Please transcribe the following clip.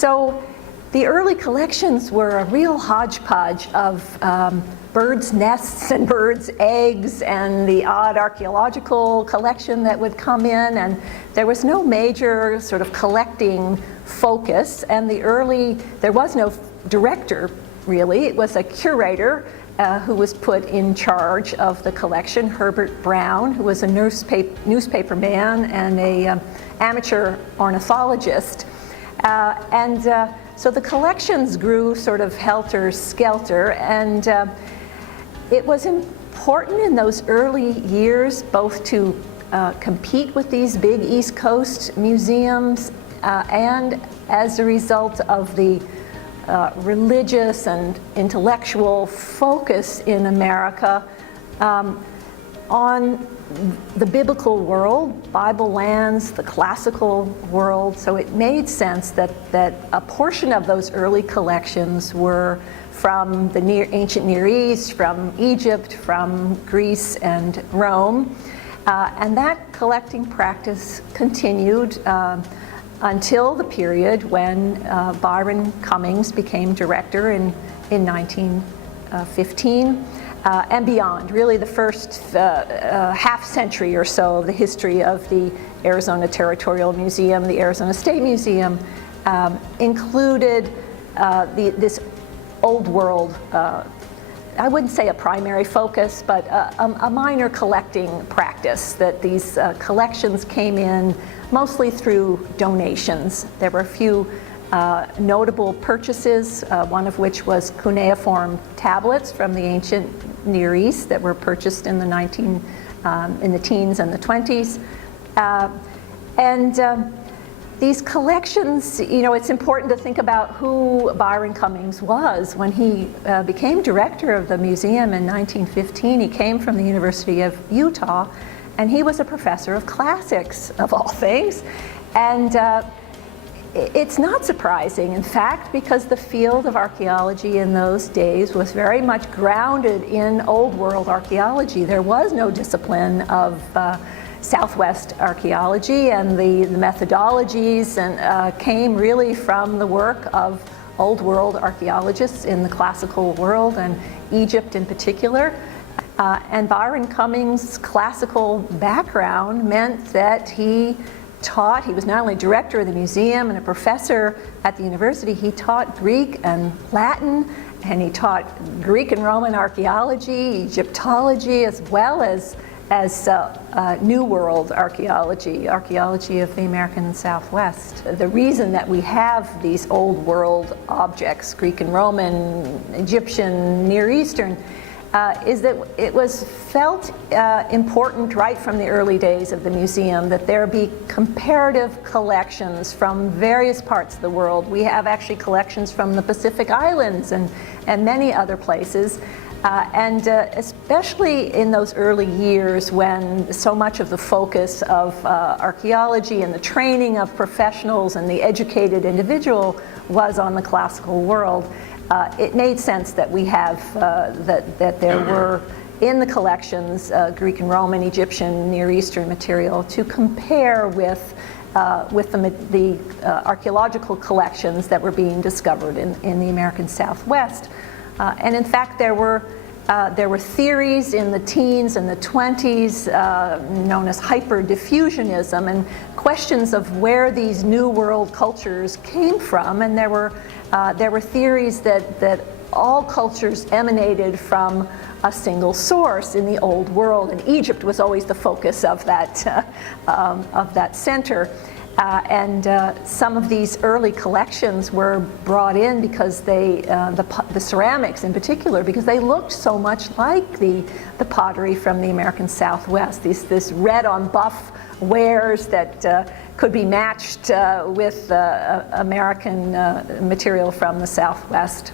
So the early collections were a real hodgepodge of birds' nests and birds' eggs and the odd archaeological collection that would come in, and there was no major sort of collecting focus, and there was no director really. It was a curator who was put in charge of the collection, Herbert Brown, who was a newspaper man and a amateur ornithologist. So the collections grew sort of helter-skelter, and it was important in those early years both to compete with these big East Coast museums and as a result of the religious and intellectual focus in America on the biblical world, Bible lands, the classical world. So it made sense that a portion of those early collections were from the ancient Near East, from Egypt, from Greece and Rome. And that collecting practice continued until the period when Byron Cummings became director in 1915. And beyond, really the first half century or so of the history of the Arizona Territorial Museum, the Arizona State Museum, included this old world, I wouldn't say a primary focus, but a minor collecting practice, that these collections came in mostly through donations. There were a few notable purchases, one of which was cuneiform tablets from the ancient Near East that were purchased in the teens and the 20s. These collections, it's important to think about who Byron Cummings was. When he became director of the museum in 1915, he came from the University of Utah, and he was a professor of classics, of all things. And it's not surprising, in fact, because the field of archaeology in those days was very much grounded in Old World archaeology. There was no discipline of Southwest archaeology, and the methodologies came really from the work of Old World archaeologists in the classical world, and Egypt in particular. And Byron Cummings' classical background meant that he was not only director of the museum and a professor at the university, he taught Greek and Latin, and he taught Greek and Roman archaeology, Egyptology, as well as New World archaeology of the American Southwest. The reason that we have these Old World objects, Greek and Roman, Egyptian, Near Eastern, is that it was felt important right from the early days of the museum that there be comparative collections from various parts of the world. We have actually collections from the Pacific Islands and many other places. Especially in those early years when so much of the focus of archaeology and the training of professionals and the educated individual was on the classical world, it made sense that we have that there were in the collections Greek and Roman, Egyptian, Near Eastern material to compare with the archaeological collections that were being discovered in the American Southwest. And in fact, there were theories in the teens and the 20s known as hyperdiffusionism, and questions of where these New World cultures came from. And there were theories that all cultures emanated from a single source in the Old World, and Egypt was always the focus of that center. Some of these early collections were brought in because the ceramics in particular, because they looked so much like the pottery from the American Southwest. This red on buff wares that could be matched with American material from the Southwest.